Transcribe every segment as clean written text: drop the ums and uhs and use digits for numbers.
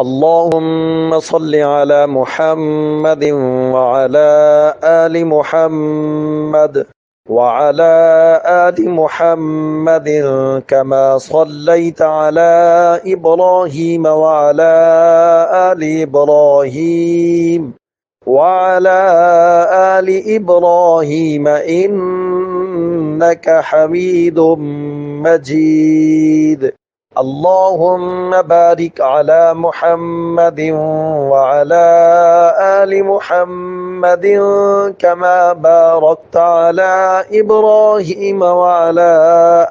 اللهم صل على محمد وعلى آل محمد وعلى آل محمد كما صليت على إبراهيم وعلى آل إبراهيم وعلى آل إبراهيم إنك حميد مجيد. اللهم بارك على محمد وعلى آل محمد كما باركت على إبراهيم وعلى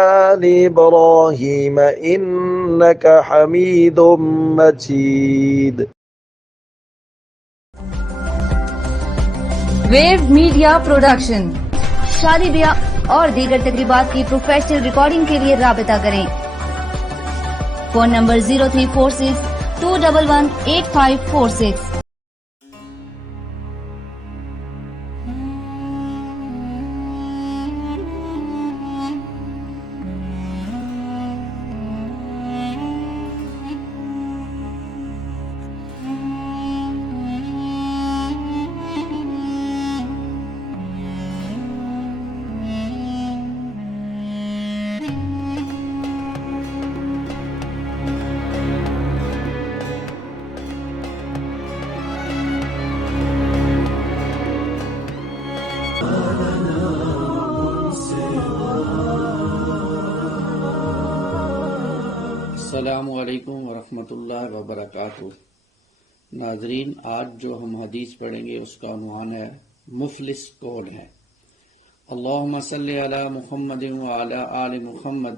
آل إبراهيم إنك حميد مجيد. ویو میڈیا پروڈکشن شادی بیاہ اور دیگر تقریبات کی پروفیشنل ریکارڈنگ کے لیے رابطہ کریں. Phone number 0346-211-8546. السلام علیکم ورحمۃ اللہ وبرکاتہ. ناظرین، آج جو ہم حدیث پڑھیں گے اس کا عنوان ہے مفلس کون ہے. اللہم صلی علی محمد وعلی آل محمد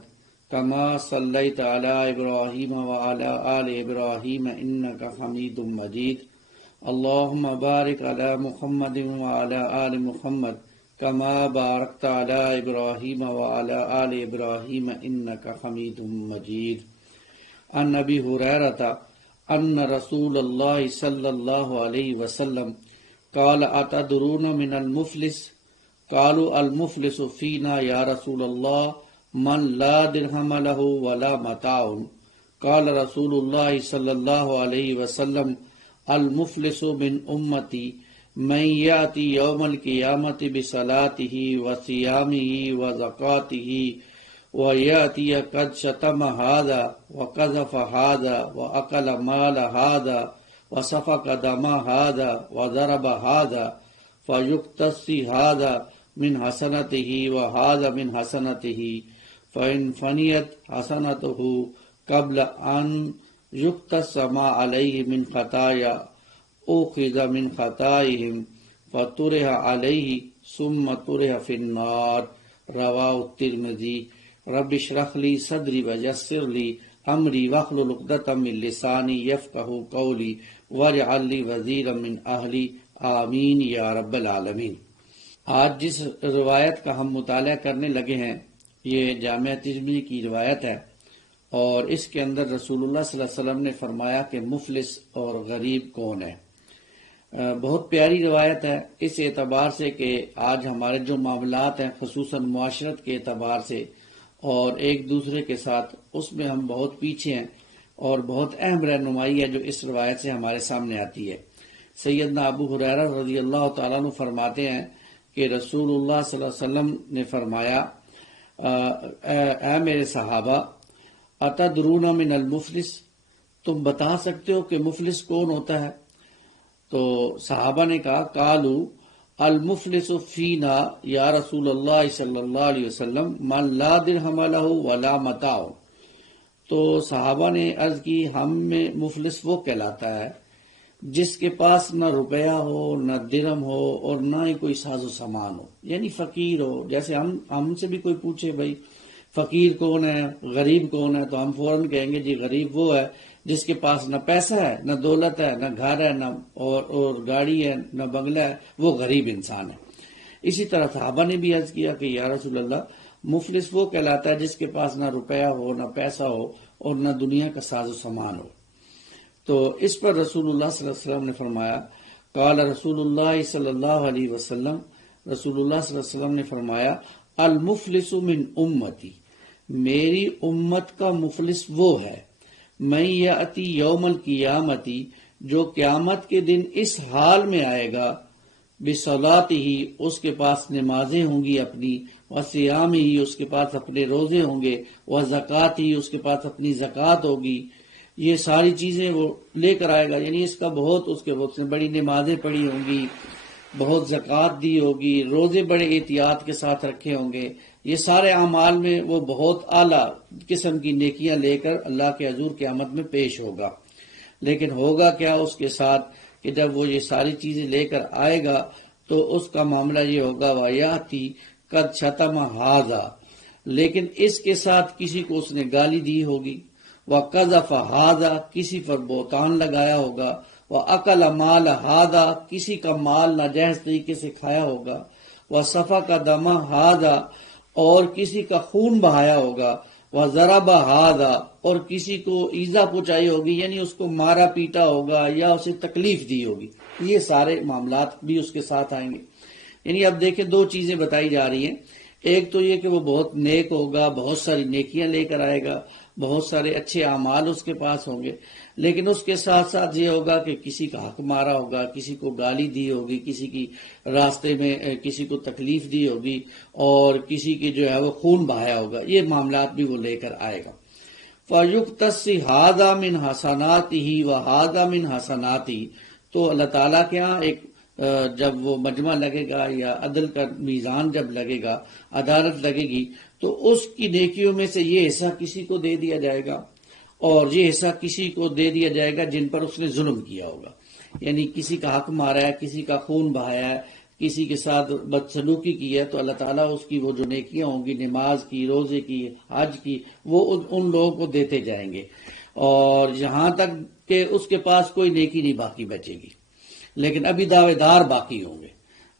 کما صلیت علی ابراہیم وعلی آل ابراہیم انک حمید مجید. اللہم بارک علی محمد وعلی آل محمد کما بارکت علی ابراہیم وعلی آل ابراہیم انک حمید مجید. عن ابی ہریرہ ان رسول اللہ صلی اللہ علیہ وسلم قال اتدرون من المفلس قالوا المفلس فینا یا رسول اللہ من لا درہم له ولا متاع. قال رسول اللہ صلی اللہ علیہ وسلم المفلس من امتی من یاتی یوم القیامت بصلاته وصیامه وزکاتہ وَيَأْتِيَ قَدْ شَتَمَ هَذَا وَقَذَفَ هَذَا وَأَكَلَ مَالَ هَذَا وَسَفَكَ دَمَ هَذَا وَضَرَبَ هَذَا فَيُقْتَصِ هَذَا مِنْ حَسَنَتِهِ وَهَذَا مِنْ حَسَنَتِهِ فَإِنْ فَنِيَتْ حَسَنَتُهُ قَبْلَ أَنْ يُقْتَصَ مَا عَلَيْهِ مِنْ خَطَايَا أُخِذَ مِنْ خَطَائِهِمْ فَطُرِحَ عَلَيْهِ ثُمَّ طُرِحَ فِي النَّارِ. رواه الترمذی. رب اشرح لی صدری ویسر لی امری واحلل عقدۃ من لسانی یفقهوا قولی واجعل لی وزیرا من اہلی آمین یا رب العالمین. آج جس روایت کا ہم مطالعہ کرنے لگے ہیں یہ جامعہ ترمذی کی روایت ہے، اور اس کے اندر رسول اللہ صلی اللہ علیہ وسلم نے فرمایا کہ مفلس اور غریب کون ہے. بہت پیاری روایت ہے اس اعتبار سے کہ آج ہمارے جو معاملات ہیں خصوصاً معاشرت کے اعتبار سے اور ایک دوسرے کے ساتھ، اس میں ہم بہت پیچھے ہیں، اور بہت اہم رہنمائی ہے جو اس روایت سے ہمارے سامنے آتی ہے. سیدنا ابو ہریرہ رضی اللہ تعالیٰ عنہ فرماتے ہیں کہ رسول اللہ صلی اللہ علیہ وسلم نے فرمایا اے میرے صحابہ اتدرون من المفلس، تم بتا سکتے ہو کہ مفلس کون ہوتا ہے؟ تو صحابہ نے کہا قالوا المفلس فینا یا رسول اللہ صلی اللہ علیہ وسلم من لا درہم له ولا متاع. تو صحابہ نے عرض کی ہم میں مفلس وہ کہلاتا ہے جس کے پاس نہ روپیہ ہو نہ درہم ہو اور نہ ہی کوئی ساز و سامان ہو، یعنی فقیر ہو. جیسے ہم سے بھی کوئی پوچھے بھائی فقیر کون ہے، غریب کون ہے، تو ہم فوراً کہیں گے جی غریب وہ ہے جس کے پاس نہ پیسہ ہے نہ دولت ہے نہ گھر ہے نہ اور گاڑی ہے نہ بنگلہ ہے، وہ غریب انسان ہے. اسی طرح صحابہ نے بھی عرض کیا کہ یا رسول اللہ مفلس وہ کہلاتا ہے جس کے پاس نہ روپیہ ہو نہ پیسہ ہو اور نہ دنیا کا ساز و سامان ہو. تو اس پر رسول اللہ صلی اللہ علیہ وسلم نے فرمایا قال رسول اللہ صلی اللہ علیہ وسلم، رسول اللہ صلی اللہ علیہ وسلم نے فرمایا المفلس من امتی، میری امت کا مفلس وہ ہے من یأتی یوم القیامتی، جو قیامت کے دن اس حال میں آئے گا، بصلاتہ، اس کے پاس نمازیں ہوں گی اپنی، وصیامہ، اس کے پاس اپنے روزے ہوں گے، وزکاتہ، اس کے پاس اپنی زکوٰۃ ہوگی، یہ ساری چیزیں وہ لے کر آئے گا، یعنی اس کا بہت، اس کے بہت سے بڑی نمازیں پڑھی ہوں گی، بہت زکوٰۃ دی ہوگی، روزے بڑے احتیاط کے ساتھ رکھے ہوں گے، یہ سارے اعمال میں وہ بہت اعلیٰ قسم کی نیکیاں لے کر اللہ کے حضور قیامت میں پیش ہوگا۔ لیکن ہوگا کیا اس کے ساتھ کہ جب وہ یہ ساری چیزیں لے کر آئے گا تو اس کا معاملہ یہ ہوگا وَيَأْتِي قَدْ شَتَمَ هَذَا، لیکن اس کے ساتھ کسی کو اس نے گالی دی ہوگی، وَقَذَفَ هَذَا، کسی پر بہتان لگایا ہوگا، وَأَكَلَ مَالَ هَذَا، کسی کا مال ناجائز طریقے سے کھایا ہوگا، وَسَفَكَ دَمَ هَذَا، اور کسی کا خون بہایا ہوگا، وَضَرَبَ هَذَا، اور کسی کو ایذا پہنچائی ہوگی، یعنی اس کو مارا پیٹا ہوگا یا اسے تکلیف دی ہوگی، یہ سارے معاملات بھی اس کے ساتھ آئیں گے۔ یعنی اب دیکھیں دو چیزیں بتائی جا رہی ہیں، ایک تو یہ کہ وہ بہت نیک ہوگا، بہت ساری نیکیاں لے کر آئے گا، بہت سارے اچھے اعمال اس کے پاس ہوں گے، لیکن اس کے ساتھ ساتھ یہ ہوگا کہ کسی کا حق مارا ہوگا، کسی کو گالی دی ہوگی، کسی کی راستے میں کسی کو تکلیف دی ہوگی، اور کسی کی جو ہے وہ خون بہایا ہوگا، یہ معاملات بھی وہ لے کر آئے گا۔ فَيُقْتَصِّ هَذَا مِنْ حَسَنَاتِهِ وَهَذَا مِنْ حَسَنَاتِهِ، تو اللہ تعالیٰ کے ہاں ایک جب وہ مجمع لگے گا یا عدل کا میزان جب لگے گا، عدالت لگے گی، تو اس کی نیکیوں میں سے یہ حصہ کسی کو دے دیا جائے گا اور یہ حصہ کسی کو دے دیا جائے گا جن پر اس نے ظلم کیا ہوگا، یعنی کسی کا حق مارا ہے، کسی کا خون بہایا ہے، کسی کے ساتھ بدسلوکی کی ہے، تو اللہ تعالیٰ اس کی وہ جو نیکیاں ہوں گی، نماز کی، روزے کی، حج کی، وہ ان لوگوں کو دیتے جائیں گے، اور یہاں تک کہ اس کے پاس کوئی نیکی نہیں باقی بچے گی۔ لیکن ابھی دعوے دار باقی ہوں گے،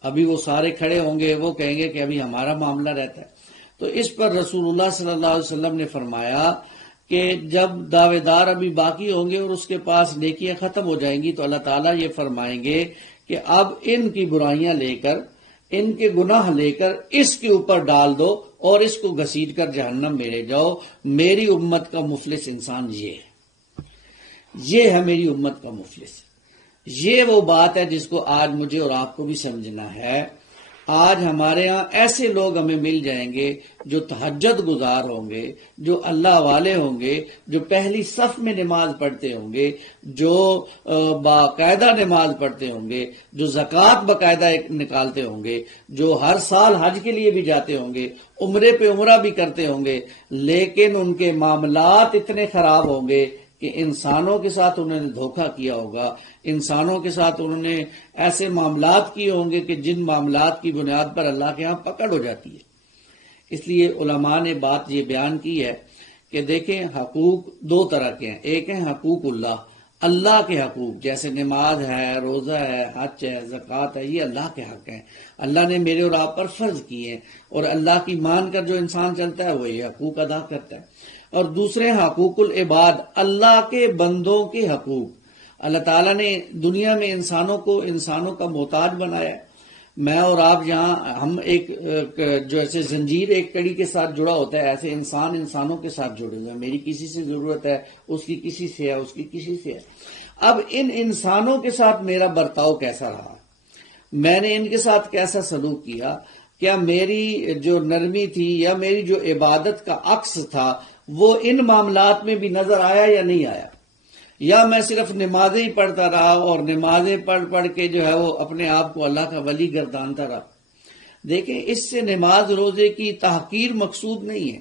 ابھی وہ سارے کھڑے ہوں گے، وہ کہیں گے کہ ابھی ہمارا معاملہ رہتا ہے۔ تو اس پر رسول اللہ صلی اللہ علیہ وسلم نے فرمایا کہ جب دعوے دار ابھی باقی ہوں گے اور اس کے پاس نیکیاں ختم ہو جائیں گی، تو اللہ تعالیٰ یہ فرمائیں گے کہ اب ان کی برائیاں لے کر، ان کے گناہ لے کر اس کے اوپر ڈال دو اور اس کو گھسیٹ کر جہنم میں لے جاؤ، میری امت کا مفلس انسان یہ ہے میری امت کا مفلس۔ یہ وہ بات ہے جس کو آج مجھے اور آپ کو بھی سمجھنا ہے۔ آج ہمارے ہاں ایسے لوگ ہمیں مل جائیں گے جو تہجد گزار ہوں گے، جو اللہ والے ہوں گے، جو پہلی صف میں نماز پڑھتے ہوں گے، جو باقاعدہ نماز پڑھتے ہوں گے، جو زکوٰۃ باقاعدہ نکالتے ہوں گے، جو ہر سال حج کے لیے بھی جاتے ہوں گے، عمرے پہ عمرہ بھی کرتے ہوں گے، لیکن ان کے معاملات اتنے خراب ہوں گے کہ انسانوں کے ساتھ انہوں نے دھوکہ کیا ہوگا، انسانوں کے ساتھ انہوں نے ایسے معاملات کیے ہوں گے کہ جن معاملات کی بنیاد پر اللہ کے ہاں پکڑ ہو جاتی ہے۔ اس لیے علماء نے بات یہ بیان کی ہے کہ دیکھیں حقوق دو طرح کے ہیں، ایک ہیں حقوق اللہ کے حقوق، جیسے نماز ہے، روزہ ہے، حج ہے، زکوٰۃ ہے، یہ اللہ کے حق ہیں، اللہ نے میرے اور آپ پر فرض کیے ہیں، اور اللہ کی مان کر جو انسان چلتا ہے وہ یہ حقوق ادا کرتا ہے۔ اور دوسرے حقوق العباد، اللہ کے بندوں کے حقوق۔ اللہ تعالیٰ نے دنیا میں انسانوں کا محتاج بنایا ہے۔ میں اور آپ یہاں ہم ایک جو ایسے زنجیر ایک کڑی کے ساتھ جڑا ہوتا ہے، ایسے انسانوں کے ساتھ جڑے ہوئے ہیں، میری کسی سے ضرورت ہے، اس کی کسی سے ہے، اس کی کسی سے ہے۔ اب ان انسانوں کے ساتھ میرا برتاؤ کیسا رہا، میں نے ان کے ساتھ کیسا سلوک کیا، کیا میری جو نرمی تھی یا میری جو عبادت کا عکس تھا وہ ان معاملات میں بھی نظر آیا یا نہیں آیا، یا میں صرف نمازیں ہی پڑھتا رہا اور نمازیں پڑھ کے جو ہے وہ اپنے آپ کو اللہ کا ولی گردانتا رہا۔ دیکھیں اس سے نماز روزے کی تحقیر مقصود نہیں ہے،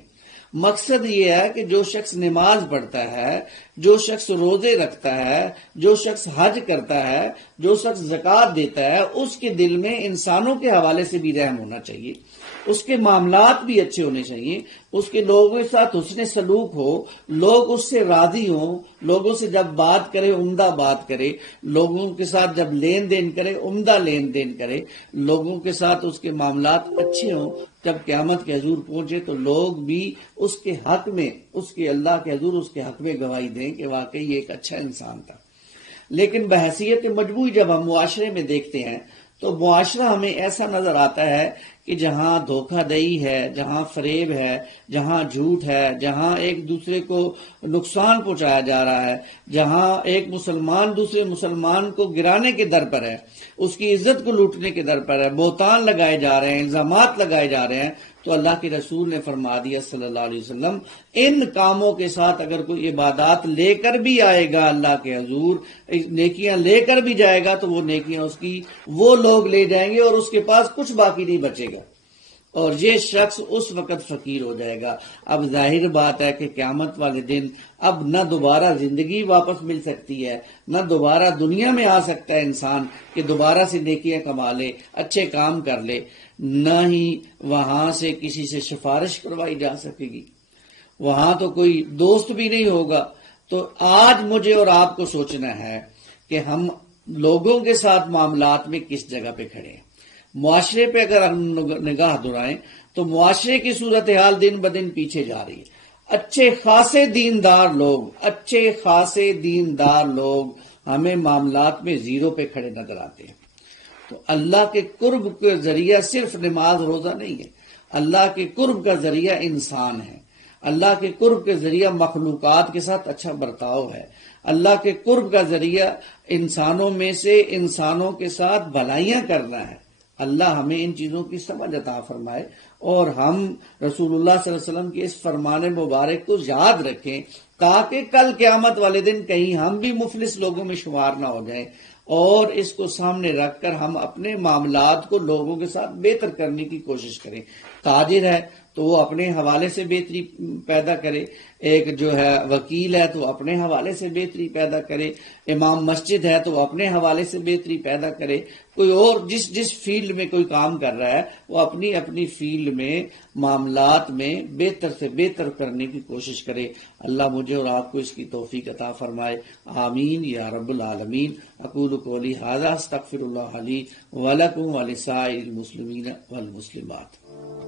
مقصد یہ ہے کہ جو شخص نماز پڑھتا ہے، جو شخص روزے رکھتا ہے، جو شخص حج کرتا ہے، جو شخص زکوٰۃ دیتا ہے، اس کے دل میں انسانوں کے حوالے سے بھی رحم ہونا چاہیے، اس کے معاملات بھی اچھے ہونے چاہیے، اس کے لوگوں کے ساتھ حسن سلوک ہو، لوگ اس سے راضی ہوں، لوگوں سے جب بات کرے عمدہ بات کرے، لوگوں کے ساتھ جب لین دین کرے عمدہ لین دین کرے، لوگوں کے ساتھ اس کے معاملات اچھے ہوں، جب قیامت کے حضور پہنچے تو لوگ بھی اس کے حق میں، اس کے اللہ کے حضور اس کے حق میں گواہی دیں کہ واقعی یہ ایک اچھا انسان تھا۔ لیکن بحیثیت مجموعی جب ہم معاشرے میں دیکھتے ہیں تو معاشرہ ہمیں ایسا نظر آتا ہے کہ جہاں دھوکہ دہی ہے، جہاں فریب ہے، جہاں جھوٹ ہے، جہاں ایک دوسرے کو نقصان پہنچایا جا رہا ہے، جہاں ایک مسلمان دوسرے مسلمان کو گرانے کے در پر ہے، اس کی عزت کو لوٹنے کے در پر ہے، بہتان لگائے جا رہے ہیں، الزامات لگائے جا رہے ہیں، تو اللہ کے رسول نے فرما دیا صلی اللہ علیہ وسلم، ان کاموں کے ساتھ اگر کوئی عبادات لے کر بھی آئے گا اللہ کے حضور، نیکیاں لے کر بھی جائے گا، تو وہ نیکیاں اس کی وہ لوگ لے جائیں گے اور اس کے پاس کچھ باقی نہیں بچے گا، اور یہ شخص اس وقت فقیر ہو جائے گا۔ اب ظاہر بات ہے کہ قیامت والے دن اب نہ دوبارہ زندگی واپس مل سکتی ہے، نہ دوبارہ دنیا میں آ سکتا ہے انسان کہ دوبارہ سے نیکیاں کما لے، اچھے کام کر لے، نہ ہی وہاں سے کسی سے سفارش کروائی جا سکے گی، وہاں تو کوئی دوست بھی نہیں ہوگا۔ تو آج مجھے اور آپ کو سوچنا ہے کہ ہم لوگوں کے ساتھ معاملات میں کس جگہ پہ کھڑے ہیں۔ معاشرے پہ اگر ہم نگاہ دہرائیں تو معاشرے کی صورتحال دن بدن پیچھے جا رہی ہے۔ اچھے خاصے دیندار لوگ ہمیں معاملات میں زیرو پہ کھڑے نظر آتے ہیں۔ تو اللہ کے قرب کے ذریعہ صرف نماز روزہ نہیں ہے، اللہ کے قرب کا ذریعہ انسان ہے، اللہ کے قرب کے ذریعہ مخلوقات کے ساتھ اچھا برتاؤ ہے، اللہ کے قرب کا ذریعہ انسانوں میں سے انسانوں کے ساتھ بھلائیاں کرنا ہے۔ اللہ ہمیں ان چیزوں کی سمجھ عطا فرمائے اور ہم رسول اللہ صلی اللہ علیہ وسلم کے اس فرمان مبارک کو یاد رکھیں، تاکہ کل قیامت والے دن کہیں ہم بھی مفلس لوگوں میں شمار نہ ہو جائیں، اور اس کو سامنے رکھ کر ہم اپنے معاملات کو لوگوں کے ساتھ بہتر کرنے کی کوشش کریں۔ تاجر ہے تو وہ اپنے حوالے سے بہتری پیدا کرے، ایک جو ہے وکیل ہے تو اپنے حوالے سے بہتری پیدا کرے، امام مسجد ہے تو اپنے حوالے سے بہتری پیدا کرے، کوئی اور جس فیلڈ میں کوئی کام کر رہا ہے وہ اپنی اپنی فیلڈ میں معاملات میں بہتر سے بہتر کرنے کی کوشش کرے۔ اللہ مجھے اور آپ کو اس کی توفیق عطا فرمائے، آمین یا رب العالمین۔ اقول قولی ھذا استغفر اللہ لی ولکم ولسائر المسلمین والمسلمات۔